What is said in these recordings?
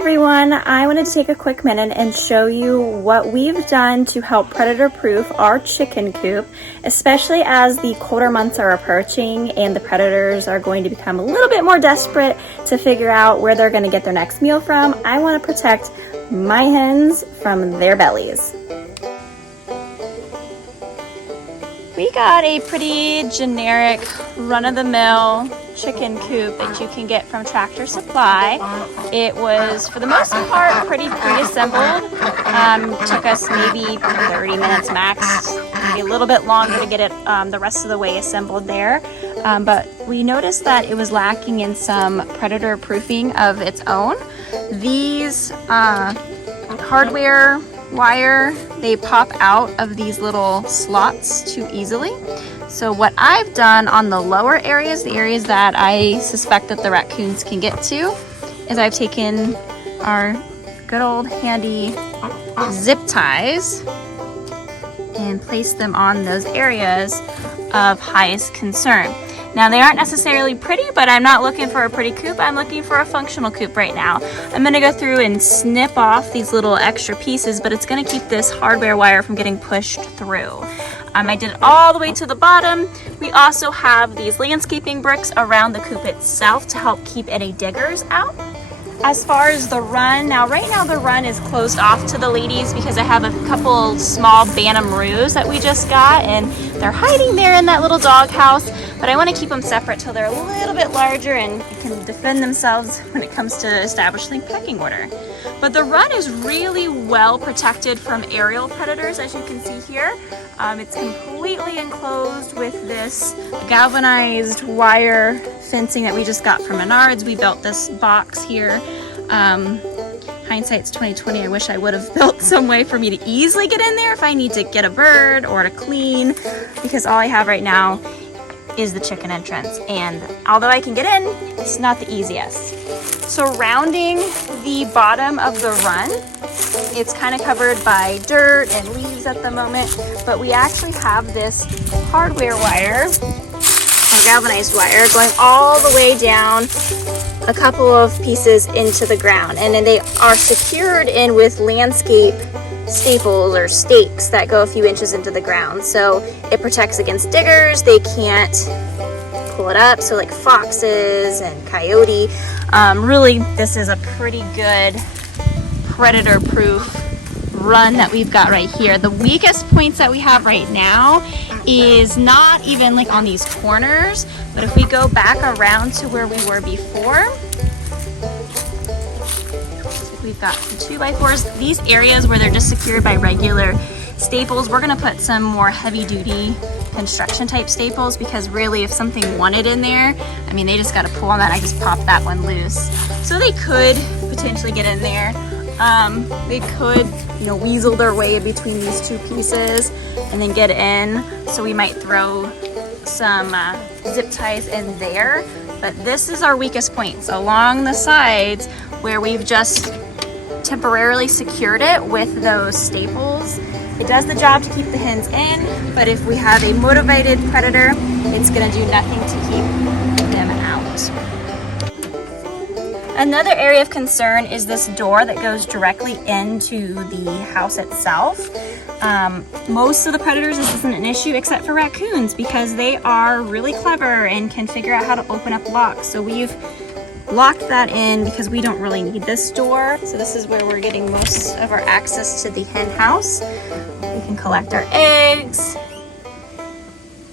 everyone, I wanted to take a quick minute and show you what we've done to help predator-proof our chicken coop, especially as the colder months are approaching and the predators are going to become a little bit more desperate to figure out where they're going to get their next meal from. I want to protect my hens from their bellies. We got a pretty generic run-of-the-mill chicken coop that you can get from Tractor Supply. It was, for the most part, pretty pre-assembled. Took us maybe 30 minutes max, maybe a little bit longer to get it the rest of the way assembled there. But we noticed that it was lacking in some predator proofing of its own. These hardware wire, they pop out of these little slots too easily. So what I've done on the lower areas, the areas that I suspect that the raccoons can get to, is I've taken our good old handy zip ties and placed them on those areas of highest concern. Now, they aren't necessarily pretty, but I'm not looking for a pretty coop. I'm looking for a functional coop right now. I'm gonna go through and snip off these little extra pieces, but it's gonna keep this hardware wire from getting pushed through. I did it all the way to the bottom. We also have these landscaping bricks around the coop itself to help keep any diggers out. As far as the run, right now the run is closed off to the ladies because I have a couple small Bantam roos that we just got, and they're hiding there in that little doghouse. But I want to keep them separate till they're a little bit larger and can defend themselves when it comes to establishing pecking order. But the run is really well protected from aerial predators, as you can see here. It's completely enclosed with this galvanized wire fencing that we just got from Menards. We built this box here. Hindsight's 2020. I wish I would have built some way for me to easily get in there if I need to get a bird or to clean, because all I have right now is the chicken entrance, and although I can get in, it's not the easiest. Surrounding the bottom of the run, it's kind of covered by dirt and leaves at the moment, but we actually have this hardware wire, or galvanized wire, going all the way down a couple of pieces into the ground, and then they are secured in with landscape staples or stakes that go a few inches into the ground, so it protects against diggers. They can't pull it up, so like foxes and coyote. Really, this is a pretty good predator proof run that we've got right here. The weakest points that we have right now is not even like on these corners, but if we go back around to where we were before, we've got some 2x4s. These areas where they're just secured by regular staples, we're gonna put some more heavy duty construction type staples, because really if something wanted in there, I mean, they just gotta pull on that. I just popped that one loose. So they could potentially get in there. They could, weasel their way between these two pieces and then get in. So we might throw some zip ties in there. But this is our weakest points along the sides where we've just temporarily secured it with those staples. It does the job to keep the hens in, but if we have a motivated predator, it's gonna do nothing to keep them out. Another area of concern is this door that goes directly into the house itself. Most of the predators, this isn't an issue except for raccoons, because they are really clever and can figure out how to open up locks. So we've locked that in because we don't really need this door. So this is where we're getting most of our access to the hen house. We can collect our eggs,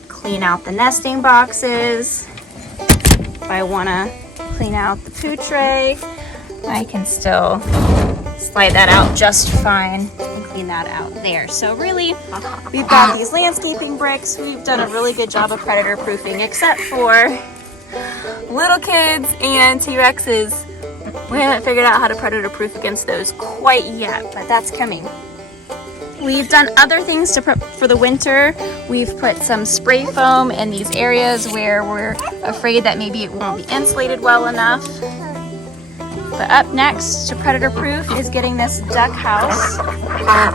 clean out the nesting boxes. If I want to clean out the poo tray, I can still slide that out just fine and clean that out there. So really, we've got these landscaping bricks. We've done a really good job of predator proofing, except for little kids and T-Rexes. We haven't figured out how to predator proof against those quite yet, but that's coming. We've done other things to prep for the winter. We've put some spray foam in these areas where we're afraid that maybe it won't be insulated well enough. But up next to predator proof is getting this duck house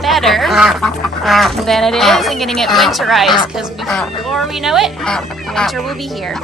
better than it is and getting it winterized, because before we know it, winter will be here.